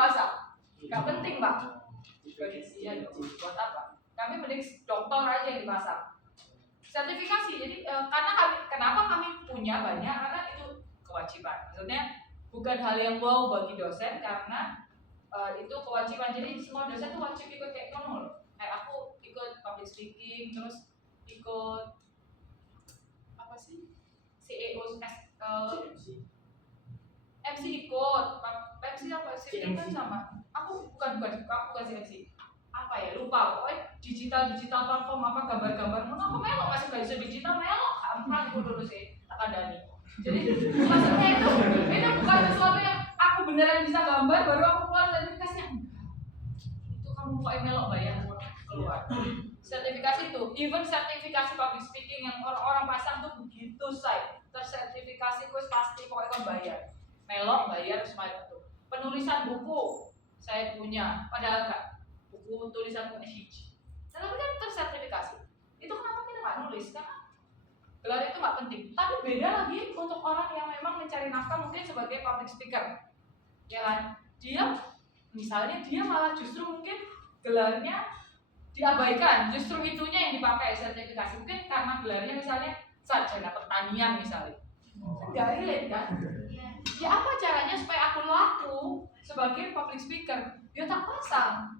dimasak. Gak penting Pak. Iya, buat apa? Kami mending dokter aja yang dimasak. Sertifikasi, jadi kenapa kami punya banyak? Karena itu kewajiban. Maksudnya bukan hal yang wow bagi dosen karena itu kewajiban. Jadi semua dosen tuh wajib ikut kayak kono. Kayak aku ikut public speaking, terus ikut apa sih? CEO MC ikut, MC apa sih? Kan sama. Aku bukan CMC. Apa ya, lupa. Pokoknya digital platform apa gambar-gambar. Aku melok masih gak bisa digital, melok gampang itu dulu sih. Tak kandani. Jadi maksudnya itu bukan sesuatu yang aku beneran bisa gambar baru aku keluar sertifikasinya. Itu kamu pokoknya melok bayar keluar. Sertifikasi itu, even sertifikasi public speaking yang orang-orang pasang tuh begitu say. Tersertifikasi gue pasti pokoknya kan bayar. Melok bayar semua itu. Penulisan buku saya punya, padahal enggak. Buku tulisan punya hiji. Tapi kan tersertifikasi. Itu kenapa kita nggak nulis? Karena gelar itu nggak penting. Tapi beda lagi untuk orang yang memang mencari nafkah mungkin sebagai public speaker, ya kan? Dia misalnya dia malah justru mungkin gelarnya diabaikan, justru itunya yang dipakai sertifikasi. Mungkin karena gelarnya misalnya sarjana pertanian misalnya. Nggak relate kan? Ya apa caranya supaya aku laku sebagai public speaker? Ya tak pasang.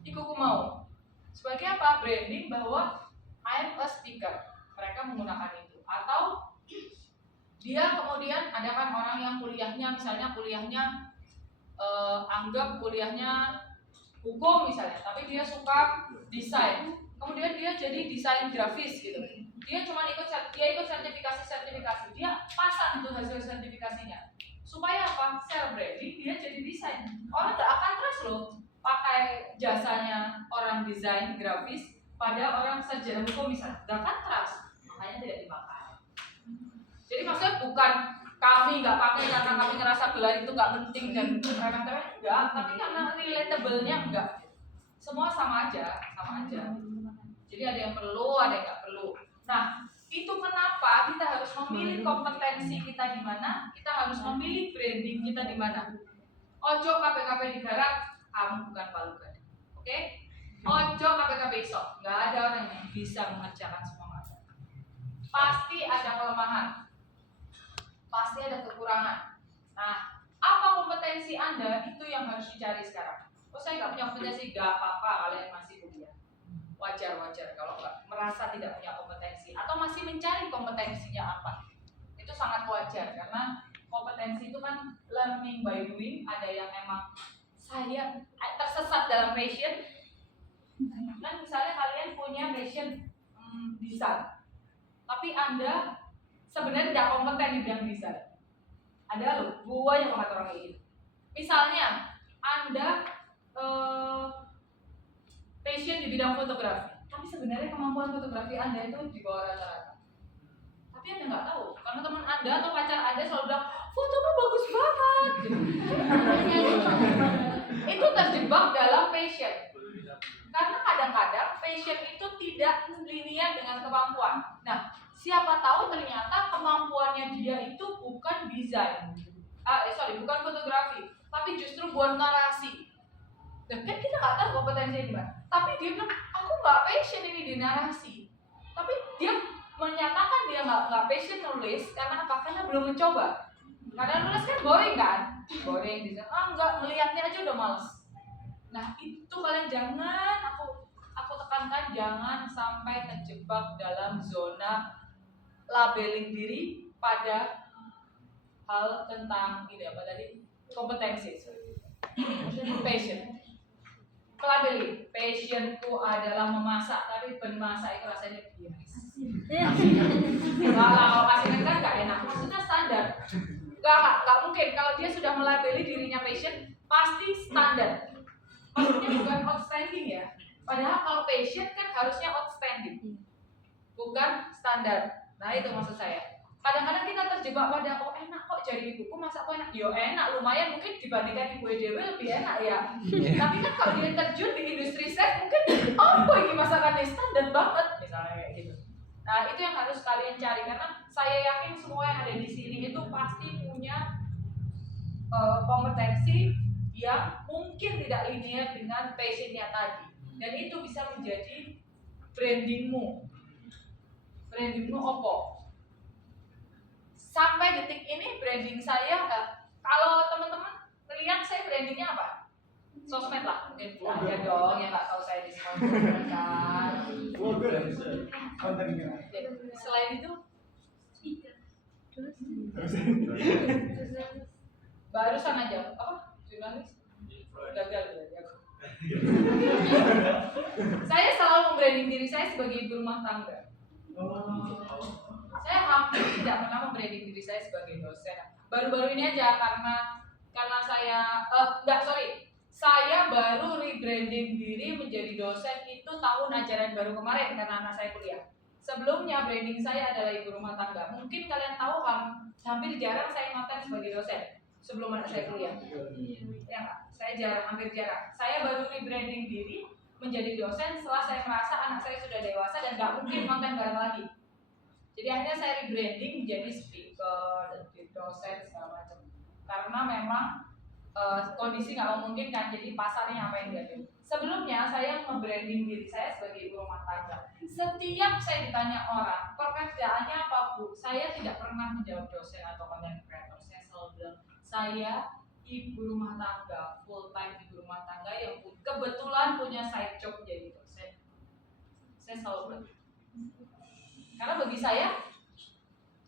Ikuku mau. Sebagai apa? Branding bahwa I'm a speaker. Mereka menggunakan itu. Atau dia kemudian ada kan orang yang kuliahnya misalnya anggap kuliahnya hukum misalnya, tapi dia suka desain. Kemudian dia jadi desain grafis gitu. Dia ikut sertifikasi. Dia pasang itu hasil sertifikasinya. Supaya apa? Self branding, dia jadi desain. Orang gak akan trust loh pakai jasanya orang desain grafis pada orang sarjana hukum misalnya. Gak akan trust, makanya tidak dipakai. Jadi maksudnya bukan kami nggak pakai karena kami ngerasa gelar itu nggak penting dan remeh-temeh enggak, tapi karena relatable-nya enggak. Semua sama aja. Jadi ada yang perlu, ada yang nggak perlu. Nah, itu kenapa kita harus memilih kompetensi kita di mana, kita harus memilih branding kita di mana. Ojo KPKP di garap, kamu bukan palu gada. Oke? Ojo KPKP iso, nggak ada orang yang bisa mengerjakan semua masalah. Pasti ada kelemahan, pasti ada kekurangan. Nah, apa kompetensi Anda itu yang harus dicari sekarang. Oh, saya nggak punya kompetensi, nggak apa-apa, kalian masih kuliah. Wajar kalau nggak merasa tidak punya kompetensi atau masih mencari kompetensinya apa. Itu sangat wajar karena kompetensi itu kan learning by doing. Ada yang emang saya tersesat dalam passion. Kan misalnya kalian punya passion desain, tapi Anda sebenarnya tidak kompeten di bidang desain. Ada loh, banyak banget orang kayak gitu. Misalnya Anda passion di bidang fotografi, tapi sebenarnya kemampuan fotografi Anda itu di bawah rata-rata. Tapi Anda nggak tahu, karena teman Anda atau pacar Anda selalu bilang, fotomu bagus banget. Itu terjebak dalam passion. Karena kadang-kadang passion itu tidak linear dengan kemampuan. Nah, siapa tahu ternyata kemampuannya dia itu bukan desain, bukan fotografi, tapi justru buat narasi. Dan kan kita nggak tahu kompetensinya di mana. Tapi dia bilang, aku nggak passion ini di narasi. Tapi dia menyatakan dia nggak passion nulis karena apa? Karena belum mencoba. Karena nulis kan boring kan? Boring desain. Nggak, melihatnya aja udah males. Nah itu kalian jangan, aku tekankan jangan sampai terjebak dalam zona labeling diri pada hal tentang ini apa tadi, kompetensi, passion. Labeli, passionku adalah memasak, tapi bermasak itu rasanya biasa. Kalau kasih kan nggak enak, maksudnya standar. Nggak mungkin kalau dia sudah melabeli dirinya passion, pasti standar. Maksudnya bukan outstanding ya. Padahal kalau passion kan harusnya outstanding, bukan standar. Nah itu maksud saya. Kadang-kadang kita terjebak pada enak kok jadi ibuku masak kok enak. Yo enak, lumayan mungkin dibandingkan ibu EDW lebih enak ya. Tapi kan kalau dia terjun di industri chef mungkin ini masakannya standar banget misalnya kayak gitu. Nah itu yang harus kalian cari karena saya yakin semua yang ada di sini itu pasti punya kompetensi yang mungkin tidak linear dengan passionnya tadi, dan itu bisa menjadi brandingmu. Brandingmu opo? Sampai detik ini branding saya, kalau teman-teman melihat saya brandingnya apa? Sosmed lah, ada dong yang nggak tahu saya di sosmed kan. Selain itu, barusan aja apa? Jurnalis gagal ya. Saya selalu membranding diri saya sebagai ibu rumah tangga. Saya hampir tidak pernah membranding diri saya sebagai dosen. Baru-baru ini aja karena saya saya baru rebranding diri menjadi dosen itu tahun ajaran baru kemarin karena anak saya kuliah. Sebelumnya branding saya adalah ibu rumah tangga. Mungkin kalian tahu hampir jarang saya konten sebagai dosen sebelum anak saya kuliah. Ya nggak? Saya hampir jarang. Saya baru rebranding diri menjadi dosen setelah saya merasa anak saya sudah dewasa dan nggak mungkin konten bareng lagi. Jadi akhirnya saya rebranding menjadi speaker, dosen segala macam. Karena memang kondisi nggak memungkinkan, jadi pasarnya apa yang diambil. Sebelumnya saya membranding diri saya sebagai ibu rumah tangga. Setiap saya ditanya orang, pekerjaannya apa Bu? Saya tidak pernah menjawab dosen atau content creator. Saya selalu bilang, saya ibu rumah tangga, full time ibu rumah tangga yang kebetulan punya side job jadi dosen. Saya selalu bilang. Karena bagi saya,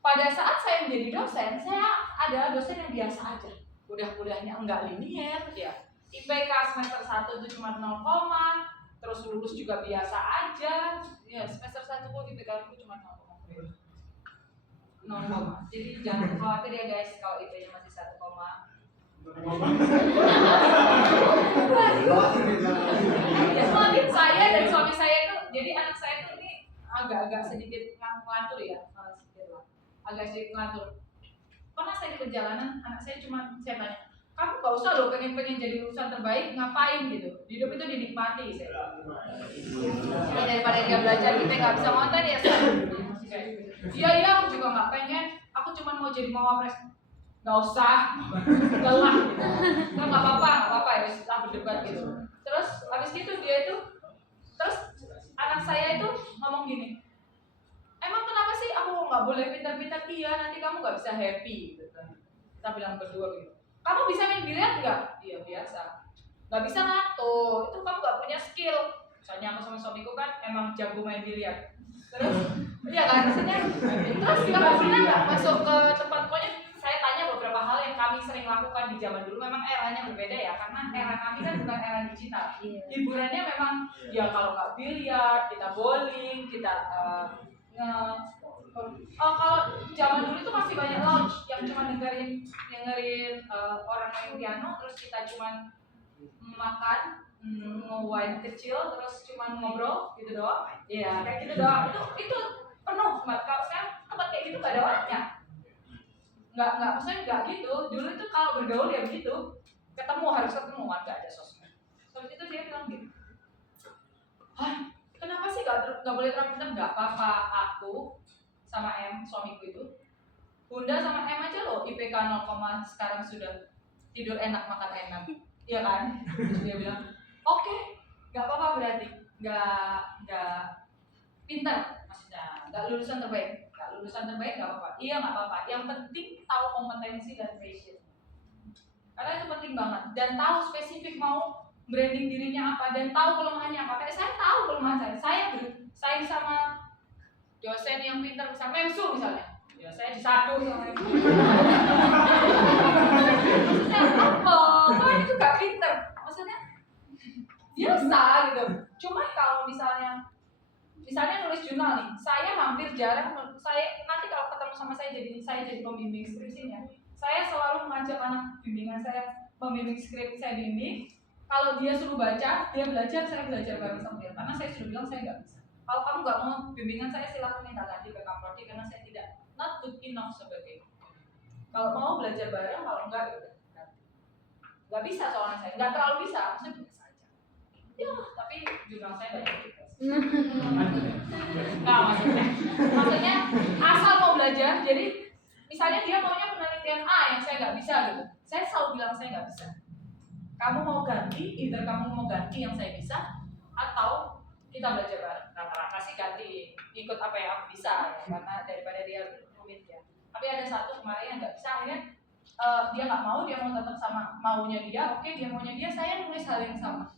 pada saat saya menjadi dosen, saya adalah dosen yang biasa aja. Kuliahnya enggak linear, ya. IPK semester 1 itu cuma 0, terus lulus juga biasa aja. Ya, semester 1 pun IPK aku cuma 0, 0. Jadi jangan khawatir ya guys kalau IPK-nya masih 1, ya, saya dan suami saya itu, jadi anak saya itu ini agak sedikit ngelantur ya, agak sedikit ngelantur. Pernah saya di perjalanan, anak saya cuma saya tanya, kamu gak usah loh pengen jadi lulusan terbaik, ngapain gitu? Hidup itu dinikmati saya. Daripada dia belajar kita nggak bisa konten ya saya. Iya aku juga nggak pengen, aku cuma mau jadi mawapres. Gak usah, lelah gitu. Nggak apa-apa ya, kita berdebat gitu. Terus habis itu terus anak saya itu ngomong gini, emang kenapa sih aku nggak boleh pintar-pintar? Iya, nanti kamu nggak bisa happy gitu kan. Kita bilang berdua gitu. Kamu bisa main biliar nggak? Iya biasa. Nggak bisa ngatur, itu kamu nggak punya skill. Misalnya aku sama suamiku kan emang jago main biliar. Terus, iya kan maksudnya. Terus kamu pernah nggak masuk ke tempat pokoknya? Saya tanya beberapa hal yang kami sering lakukan di zaman dulu. Memang eranya berbeda ya, karena era kami kan bukan era digital. Hiburannya memang ya kalau nggak biliar, kita bowling, kita kalau zaman dulu itu masih banyak lounge yang cuma dengerin orang main piano, terus kita cuma makan wine kecil, terus cuma ngobrol gitu doang. Iya, kayak gitu doang. Itu penuh banget. Kalau sekarang tempat kayak gitu gak ada orangnya. Nggak maksudnya nggak gitu. Dulu itu kalau bergaul ya begitu, harus ketemu, nggak ada sosmed. Terus itu dia bilang gitu. Hah? Kenapa sih gak boleh terang-terang? Gak apa-apa, aku sama suamiku itu, Bunda sama aja loh IPK 0, sekarang sudah tidur enak, makan enak. Iya kan? Terus dia bilang, oke, gak apa-apa berarti. Gak pintar, maksudnya gak lulusan terbaik. Gak apa-apa. Iya gak apa-apa. Yang penting tahu kompetensi dan passion. Karena itu penting banget. Dan tahu spesifik mau branding dirinya apa dan tahu kelemahannya apa. Kayak saya tahu kelemahan saya bersaing sama dosen yang pintar, misalnya Memsu misalnya. Ya saya disadu sama Memsu. Maksudnya apa? Kan itu gak pintar. Maksudnya biasa gitu. Cuma kalau misalnya nulis jurnal nih, saya hampir jarang. Saya nanti kalau ketemu sama saya jadi pembimbing skripsinya. Saya selalu mengajak anak bimbingan saya membimbing skripsi saya bimbing. Kalau dia suruh baca, dia belajar, saya belajar bareng sama dia. Karena saya sudah bilang saya nggak bisa. Kalau kamu nggak mau bimbingan saya, silakan minta ganti ke Kaprodi karena saya tidak not good enough sebagai. Kalau mau belajar bareng, kalau enggak ya nggak bisa soalnya saya nggak terlalu bisa, saya biasa aja. Ya, tapi jurnal saya banyak juga. Nah, maksudnya asal mau belajar. Jadi misalnya dia maunya penelitian A yang saya nggak bisa gitu, saya selalu bilang saya nggak bisa. kamu mau ganti, either kamu mau ganti yang saya bisa, atau kita belajar bareng. Rata-rata sih ganti, ikut apa yang aku bisa ya, karena daripada dia rumit ya. Tapi ada satu kemarin yang nggak bisa, akhirnya dia nggak mau, dia mau tetap sama maunya dia. Oke, dia maunya dia, saya nulis hal yang sama.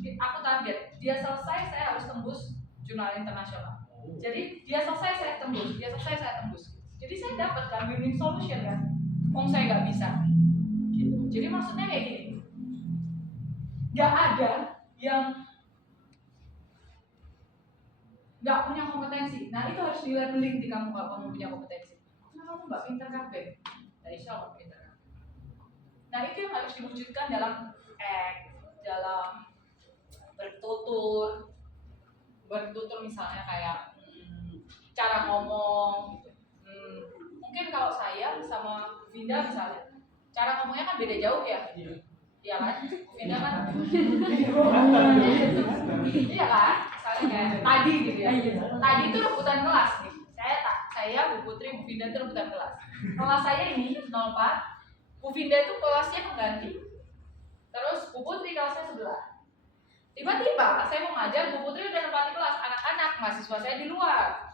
Aku target, dia selesai, saya harus tembus jurnal internasional. Jadi dia selesai, saya tembus, dia selesai, saya tembus. Jadi saya dapat kan win-win solution kan, saya nggak bisa. Gitu. Jadi maksudnya kayak gini, nggak ada yang nggak punya kompetensi. Nah itu harus di-labeling di kamu kalau kamu punya kompetensi. Karena kamu nggak pintar kabeh, dari siapa kamu pintar? Nah itu yang harus diwujudkan dalam dalam bertutur misalnya kayak cara ngomong gitu. Mungkin kalau saya sama Vinda misalnya, cara ngomongnya kan beda jauh ya. Iya kan? Vinda kan iya kan? Misalnya kayak tadi gitu ya. Tadi itu rebutan kelas nih. Saya Bu Putri, Bu Vinda itu rebutan kelas. Kelas saya ini 04, Bu Vinda itu kelasnya pengganti. Terus Bu Putri kelasnya sebelah. Tiba-tiba saya mau ngajar, Bu Putri udah nempati kelas anak-anak, mahasiswa saya di luar.